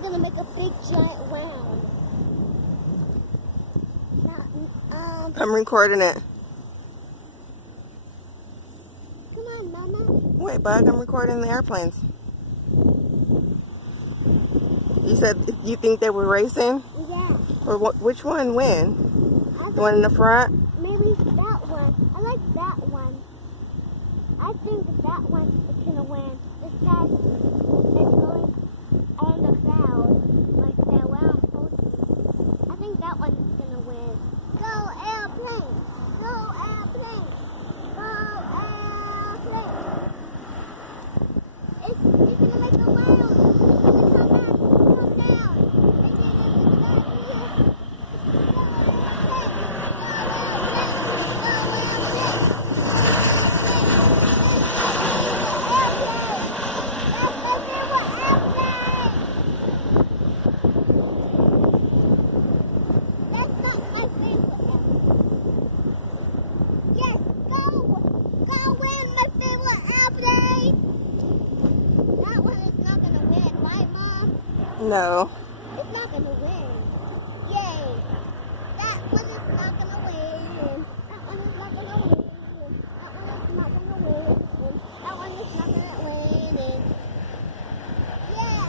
they're gonna make a big giant round. I'm recording it. Come on, Mama. Wait, Bug, I'm recording the airplanes. You said you think they were racing? Yeah. Or which one win? The one in the front? Maybe that one. I like that one. I think that one is gonna win. This guy is going on the cloud, like that round posting. I think that one is gonna win. Go airplane! Go airplane! Go airplane! It's gonna make a round. It's gonna come down. It's gonna start here. No. It's not gonna win. Yay. That one is not gonna win. That one is not gonna win. That one is not gonna win. That one is not gonna win. Yay.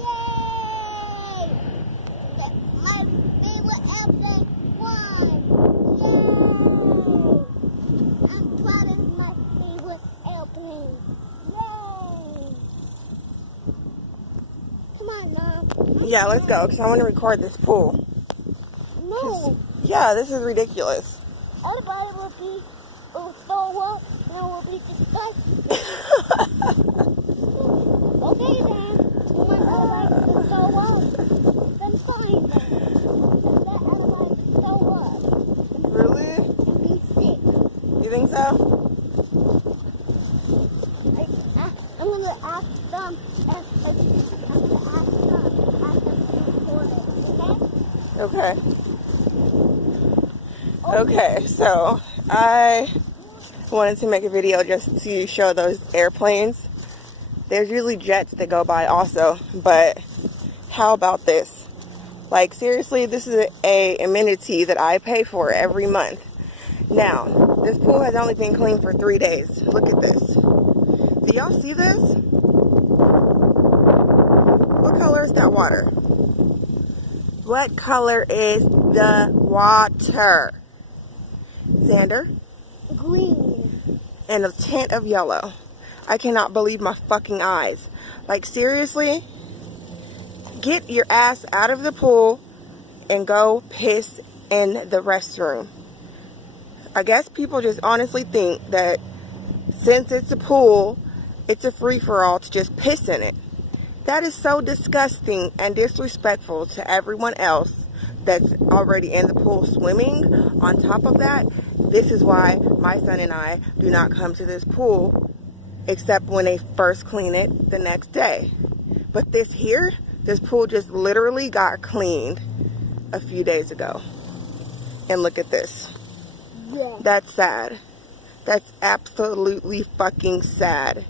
Yay. My favorite airplane won. Yay. I'm proud of my favorite airplane. Yay. Come on, Mom. Yeah, let's go, because I want to record this pool. No. Yeah, this is ridiculous. Everybody will be throw up and will be disgusted. Okay then. You want everybody to throw up? Then fine then. Let everybody throw up. Really? And be sick. You think so? I'm gonna ask them. I'm gonna ask them to record it. Okay? Okay. Okay, so I wanted to make a video just to show those airplanes. There's usually jets that go by also, but how about this? Like, seriously, this is a amenity that I pay for every month. Now, this pool has only been cleaned for 3 days. Look at this. Do y'all see this? What color is that water? What color is the water? Xander? Green. And a tint of yellow. I cannot believe my fucking eyes. Like, seriously? Get your ass out of the pool and go piss in the restroom. I guess people just honestly think that since it's a pool, it's a free-for-all to just piss in it. That is so disgusting and disrespectful to everyone else that's already in the pool swimming. On top of that, this is why my son and I do not come to this pool except when they first clean it the next day. But this pool just literally got cleaned a few days ago. And look at this. Yeah. That's sad. That's absolutely fucking sad.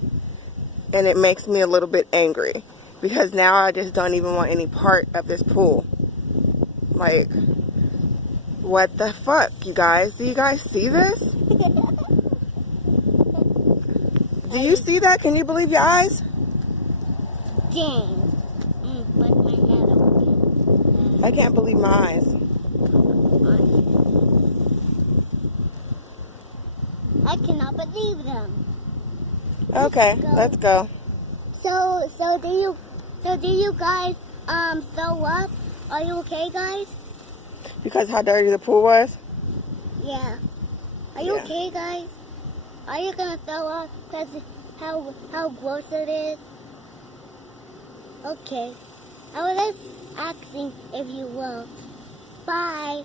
And it makes me a little bit angry. Because now I just don't even want any part of this pool. Like, what the fuck, you guys? Do you guys see this? Do you see that? Can you believe your eyes? Dang. What's my head open? I can't believe my eyes. I cannot believe them. Okay, let's go. So do you guys throw up? Are you okay, guys? Because how dirty the pool was? Yeah. Are you Yeah. okay, guys? Are you gonna throw up because how gross it is? Okay. I was just asking if you will. Bye.